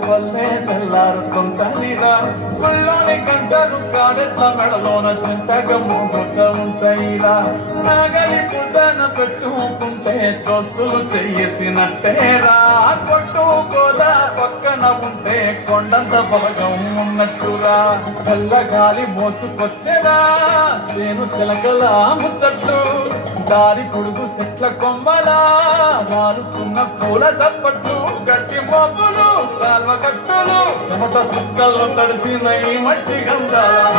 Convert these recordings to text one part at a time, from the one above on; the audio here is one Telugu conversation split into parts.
పల్లె తెల్లారుతుంటనిరా గుళ్ళోని గంటలు కాడెట్ల మెడలోన చింతగా మూగుత ఉంటాయిరా నాగలి పుట్టన పెట్టుకుంటే స్వస్తులు చేసినట్టేరా కొట్టు గోదా పక్కన ఉంటే కొండంత బలగం ఉన్నట్టురా చల్లగాలి మోసుకొచ్చేరా సేను శిలకల ముచ్చట్లు దారి పొడుగు చెట్ల కొమ్మలా వారుకున్న పూల చప్పట్లు గట్టి మోపులు కాల్వ కట్టులు సమత సుక్కల్లో తడిసిన ఈ మట్టి గంధాల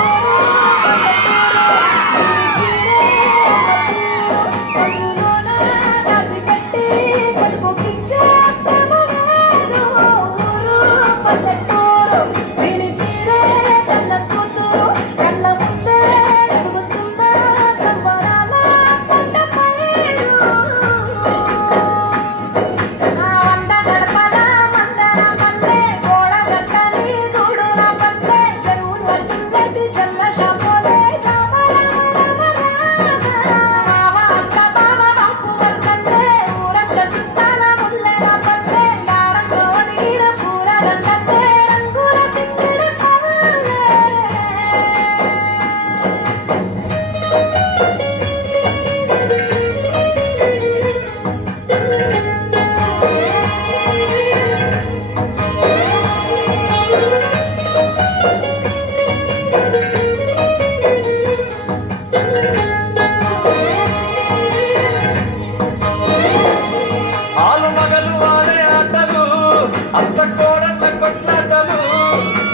అంత కోడట్ల కొట్లాటలు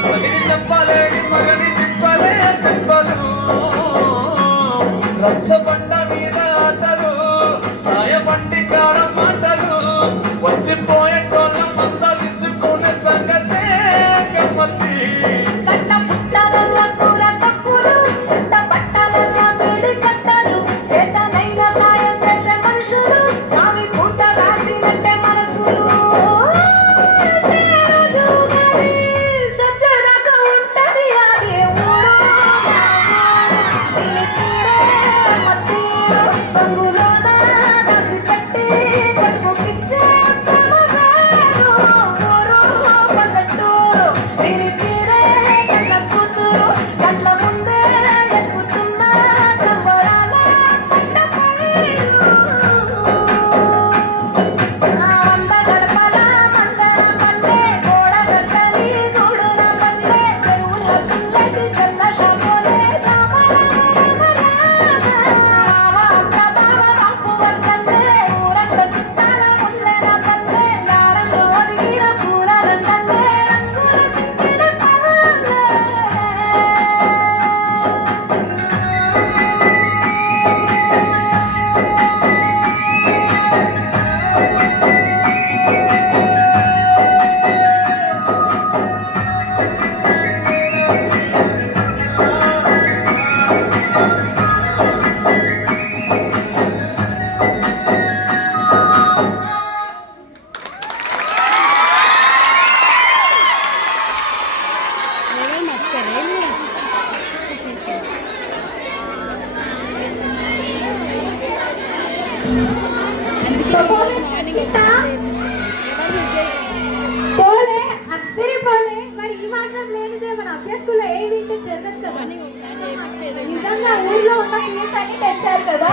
మగిని చెప్పలేని మగని తిప్పలే తిప్పలు రచ్చబండ మీద ఆటలు సాయబండి కాడ మాటలు వచ్చిపోయేటోళ్ళ మందలించుకునే సంగతే గమ్మతి పోలే అక్కడే పోలే మరి ఈ మాత్రం లేనిదే మన అభ్యర్థులు ఏ వింటే జరగదు కదా నిజంగా ఊళ్ళో ఉన్న కేసు అని తెచ్చారు కదా.